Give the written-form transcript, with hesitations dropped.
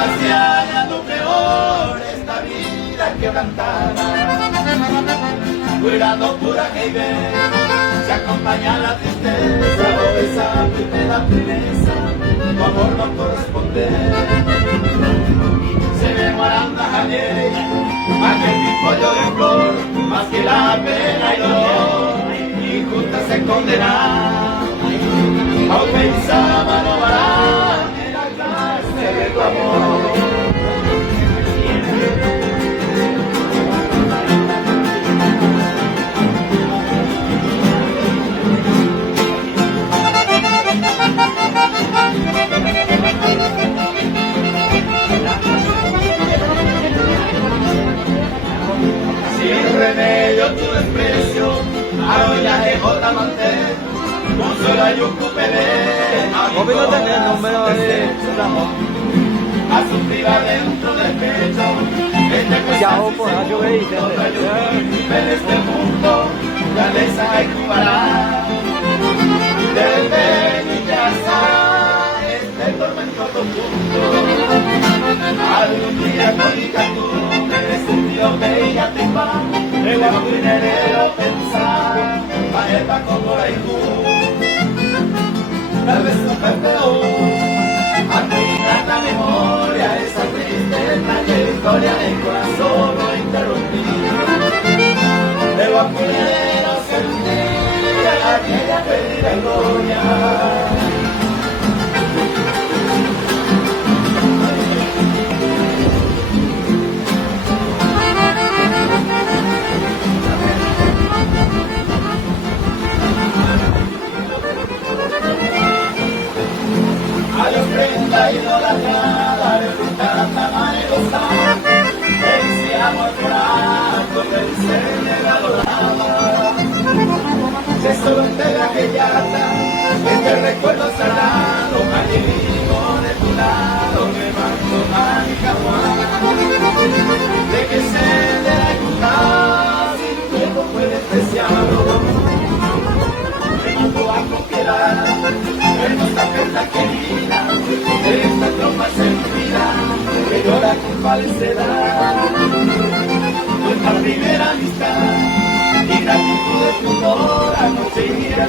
hacia allá lo peor, esta vida quebrantada. Cuidado pura que ve, se acompaña la tristeza, o esa primera promesa, tu amor no corresponde. Se ve morando a Javier, aquel pimpollo de flor, más que la pena y dolor, y juntas se condenan, aunque Izaba no vará en la cárcel de tu amor. Sin remedio tu desprecio, ahora de J. Mantel, un solo ayuco pelé, Obvio no tenés el número de a sufrir adentro del pecho, ya o por algo que dice en este mundo, la lesa y cubará, desde mi casa, este tormento profundo, algún día con tú, me he sentido bella timba, el aguinero pensar, paeta como la hindú, tal vez un peor, a mi grata memoria, esa triste trayectoria del corazón no interrumpí, el aguinero sentía aquella perdida gloria. A los 30 idolatrada, de fruta cama y gozada, decíamos llorar con el ser de la dorada. Se solo entera que llata, este recuerdo sagrado, allí vivo de tu lado, me mando a mi caguán. De que se de la igualdad, sin tiempo fue despreciado, me mando a conquistar, hermosa perla querida, de esta tropa sentida, que llora con falsedad. Nuestra primera amistad, y gratitud de tu honor, anoche y día.